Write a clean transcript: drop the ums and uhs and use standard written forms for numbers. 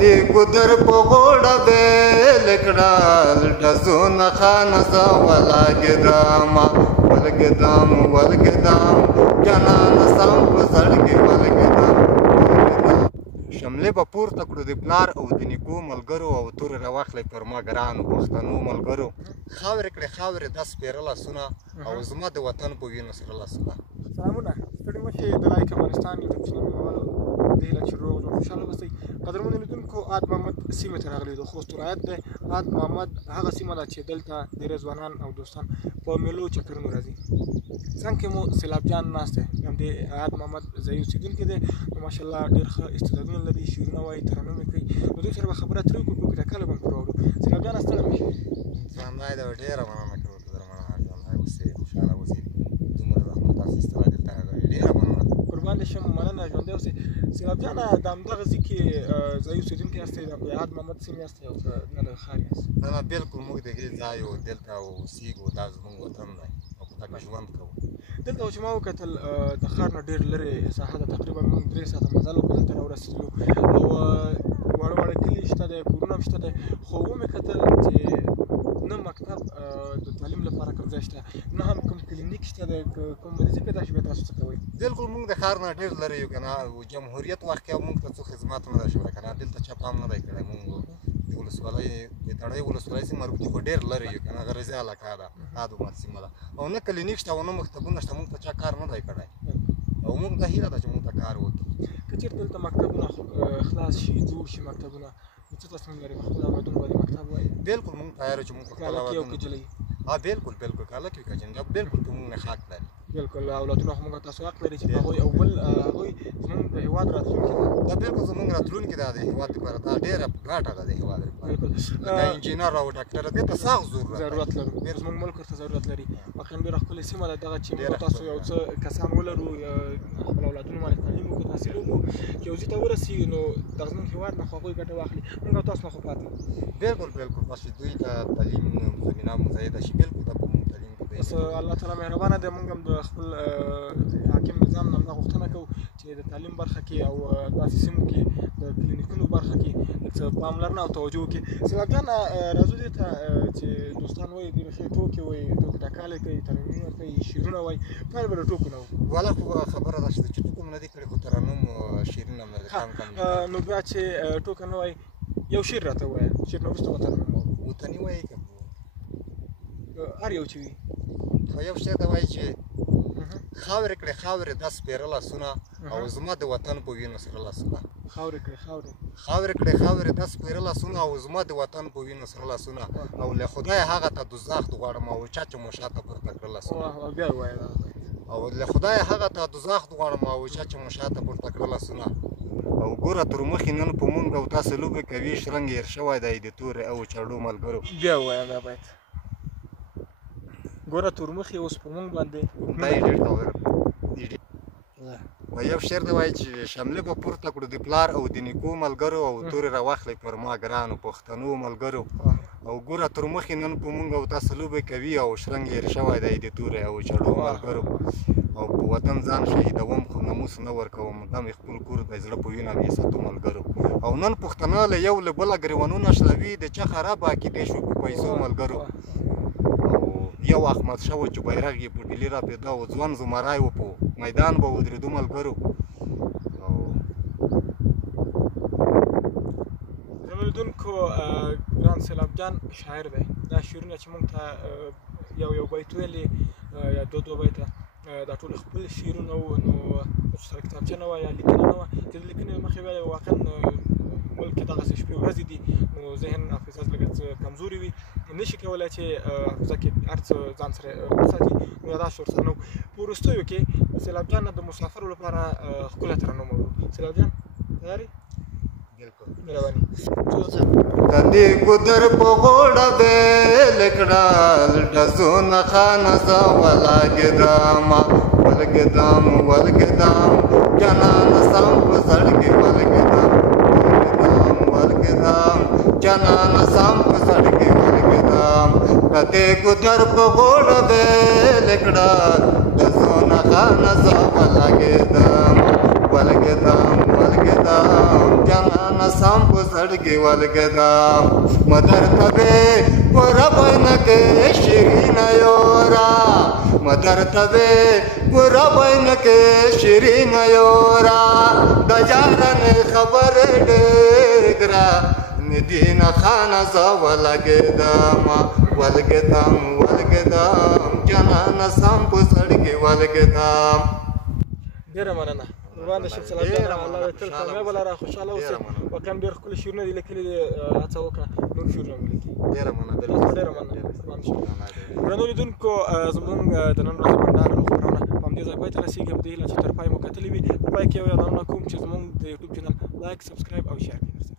دې ګودر په غوړه بیل کړل ډزونه خانه زه ولګېدم ولګېدم جانانه سم په زړګي ولګېدم شملې به پورته کړو د پلار او د نیکو ملګرو او تورې راواخلئ پر ما ګرانو پښتنو ملګرو خاورې کړې خاورې دا سپېره لاسونه او زما د وطن په وینو سره لاسونه سلامونه ستړي مه شئ د لایک افغانستان یوټیوب چینل مینوالو د هیله چې روغ جوړ خوشحاله اوسئ قدرمنو لیدونکو عاد محمد سیمې ته راغلی د خوست ولایت دی عاد محمد هغه سیمه ده چې دلته ډېری ځوانان او دوستان په میلو چکرونو راځي څنګ کې مو سیلاب جان ناست دی همدې عاد محمد ځایي اوسېدونکی دی نو ماشاءالله ډېر ښه استعدادونه لري شعرونه وایي ترنم یې کوي نو دوی سره به خبرې اترې وکړو ټوکې ټکاله به هم پرې واورو سیلاب جانه ستړی مه شې ژوندی دی ډېره مننه کوم قدرمنه ژوندی اوسې خوشحاله اوسې دومره زحمت اخیستلی دلته راغلې ډېره مننه قربان دې شم مننه ژوندی اوسې سیلاب جانه د همدغه ځای کې ځایي اوسېدونکی یاستئ د عاد محمد سیمې یاستئ او که نه د ښار یاست نه نه بلکل موږ د دې ځای یو دلته اوسېږو دا زموږ وطن دی او په دغه ژوند کوو دلته چې ما وکتل د ښار نه ډېر لرې ساحه ده تقریبا موږ 3 ساعته مزل وکړو دلته راورسېدلو او واړه واړه کلي شته دی کورونه هم شته دی خو ومې کتل چې نه مکتب د تعلیم لپاره کوم ځای شته نه هم کوم کلینیک شته دی کوم مریضي پیدا شي بیا تاسو څه کوئ بلکل موږ د ښار نه ډېر لرې یو که نه جمهوریت وخت کې موږ ته څه خدمات نه ده شوی که نه دلته چا پام نه دی کړی موږ د ولسوالۍ د تړۍ ولسوالۍ سیمه مربوطې خو ډېر لرې یو که نه غرضي علاقه ده عاد محمد سیمه ده او نه کلینیک شته او نه مکتبونه شته موږ ته چا کار نه دی کړی او موږ ته هیله ده چې موږ ته کار وکړي که چېرته دلته مکتبونه خلاص شي جوړ شي مکتبونه نو څه تصمیم لري په خپلو اولادونو باندې مکتب وایي بلکل موږ تیار یو چې موږ په خپل اولادونو بلکل کالک وي که جنګ بلکل په موږ نه حق لري بلکل اولادونه خو موږ تاسو حق لري چې په هغوی او بل هغوی زموږ د هېواد راتلونکي ده دا بلکل زموږ راتلونکي ده د هېواد لپاره دا ډېره ګټه ده د هېواد لپاره لکه انجینر او ډاکټر دې ته سخت ضرورت لرو زموږ ملک ورته ضرورت لري واقعا ډېره ښکلې سیمه ده دغه چې موږ تاسو یو څه کسان ولرو خپل اولادونو باندې تعلیم وکړو تحصیل وکړو چې یو ځای ته ورسي نو دغه زموږ هېواد نه خو هغوی ګټه واخلي موږ او تاسو نه خو پاتې بلکل بس چې دوی ته تعلیم زمینه مزایده شي بلکل دا په موږ تعلیم بس الله تعالی مهربانه دی موږ هم د خپل حاکم نظام نه همدا غوښتنه کوو چې د تعلیم برخه کې او داسې سیمو کې د کلینیکونو برخه کې څه پاملرنه او توجه وکړي سیلاب جان راځو دې ته چې دوستان وایي ډېرې ښې ټوکې وایي ټوکې ټکالې کوي ترنمونه کوي شعرونه وایي پیل به د ټوکو نه و والا خو خبره ده چې ټوکو مو نه دي کړي خو ترنم شعرونه هم نه دي کم نو بیا چې ټوکه نه وایي یو شعر راته ووایه شعر نه وروسته به ترنم وطني وایي که هر یو چې وي خو یو شعر ته وایي چې خاورې کړې خاورې دا سپېره لاسونه او زما د وطن په وینو سره لاسونه خاورې کړې خاورې دا سپېره لاسونه او زما د وطن په وینو سره لاسونه او له خدایه هغه ته دوزخ غواړم او چا چې مو شاته پورته کړه لاسونه بیا ووایه او له خدایه هغه ته دوزخ غواړم او چا چې مو شاته پورته کړه لاسونه او ګوره تر مخې نن په مونږ او تاسو لوبې کوي شرنګ هېر شوی دی د تورې او چړو ملګرو بیا ووایه دا باید ګوره تورمخې اوس په مونږ باندې دا یې ډېر خبره و یو شعر دی وایي چې شملې به پورته کړو د پلار او د نیکو ملګرو او تورې راواخلئ پر ما ګرانو پښتنو ملګرو او ګوره تر مخې نن په مونږ او تاسو لوبې کوي او شرنګ هېر شوی دی د تورې او چړو ملګرو او په وطن ځان شهیدوم خو ناموس نه ورکوم دا مې خپل کور دی زړه په وینه مې ساتو ملګرو او نن پښتانه له یو له بله ګریوانونه شلوي د چا خرابه عقیدې شو په پیسو ملګرو یو احمد شاه و چې بیرغ یې په ډیلي راپېدا و ځوان زمری و په میدان به ودرېدو ملګرو زموږ لیدونکو ګران سیلاب جان شاعر دی دا شعرونه چې موږ ته یو بیت ویلې یا دو بیته دا ټول خپل شعرونه وو نو سره کتابچه نه وه یا لیکنه نه وه چې د لیکنې له مخې بیا واقعا ملک کې دغسې شپې ورځې دي نو ذهن حافظه لږ څه کمزوري وي نه شي کولی چې حافظه کې هر څه ځان سره وساتي نو یاداشت ورسره نه و په وروستیو کې سیلاب جان د مسافرو لپاره ښکلی ترنم اورو سیلاب جان تیار یې مهرباني د دې ګودر په غوړه بیل کړل ډزونه خانه زه ولګېدم جانانه سم په زړګي ولګېدم جانانه سم په زړګي ولګېدم د دې ګودر په غوړه بیل کړل ډزونه خانه زه ولګېدم ولګېدم جانانه سم په زړګي ولګېدم مدر تبې پوره بینکې شیرینه یورا مدر تبې پوره بینکې شیرینه یورا د جانانې خبرې ډېر ګران دینه خانه زه ولګېدم جانانه سم په زړګي ولګېدم. ډېره مننه قربان د شیخ سلام جان الله دې تل کامیابه لره خوشحاله اوسې واقعا ډېر ښکلي شعرونه دي لیکلي دي هڅه وکړه نور شعرونه ولیکي. ډېره مننه ډېره مننه قربان شم. درنو لیدونکو زموږ د نن ورځې بنډار او خپرونه په همدې ځای پای ته رسېږي په دې هیله چې تر پایه مو کتلې وي په پای کې یو یادونه کوم چې زموږ د یوټیوب چینل لایک سبسکرایب او شیر کړئ.